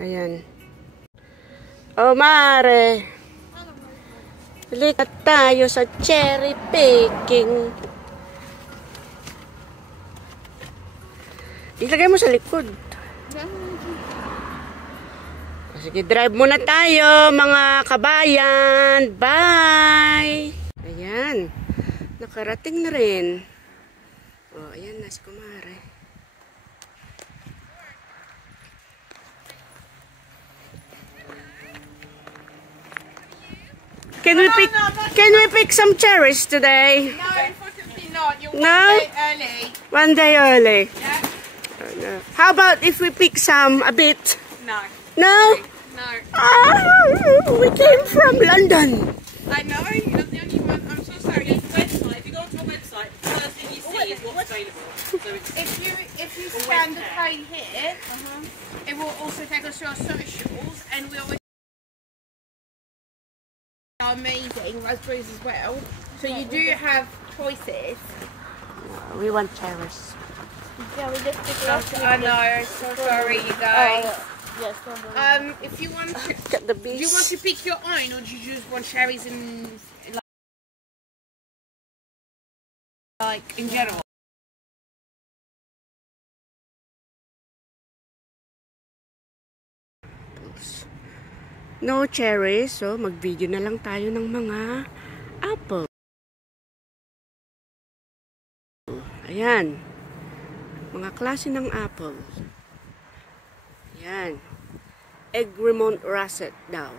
Ayan. O, mare. Likat tayo sa cherry picking. Ilagay mo sa likod. Sige, drive muna tayo, mga kabayan. Bye! Ayan. Nakarating na rin. O, ayan na si kumare. Can we pick some cherries today? No, unfortunately not. You're No? one day early. One day early. Yeah? No. How about if we pick some a bit? No. No? No. We came from London. I know, you're not the only one. I'm so sorry. The website, if you go onto our website, the first thing you see is what's available. So it's If you scan the code here, it will also take us to our socials, and we always are amazing raspberries as well. So you do have choices. We want cherries. Yeah, we just I know. So sorry, you guys. Yes, If you want to, Get the do bees. you want to pick your own, or do you just want cherries in like in general? No cherries, so mag-video na lang tayo ng mga apple. Ayan. Mga klase ng apple. Ayan. Egremont Russet daw.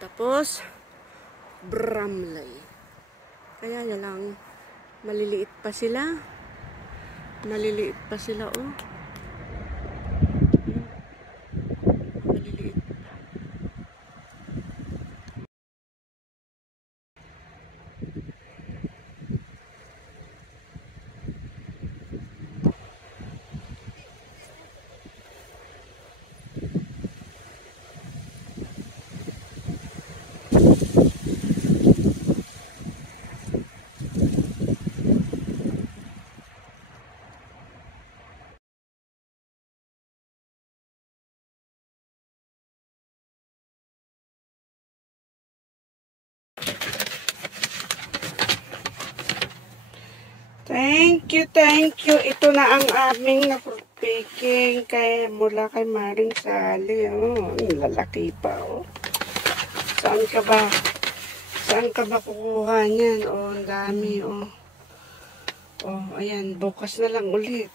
Tapos, Bramley. Kaya yan lang, maliliit pa sila. Maliliit pa sila, oh. Maliliit. Thank you. Ito na ang aming na-fruit picking mula kay Maring Sally. Oh, lalaki pa, oh. Saan ka ba? Saan ka ba kukuha niyan? Oh, ang dami, oh. Oh, ayan, bukas na lang ulit.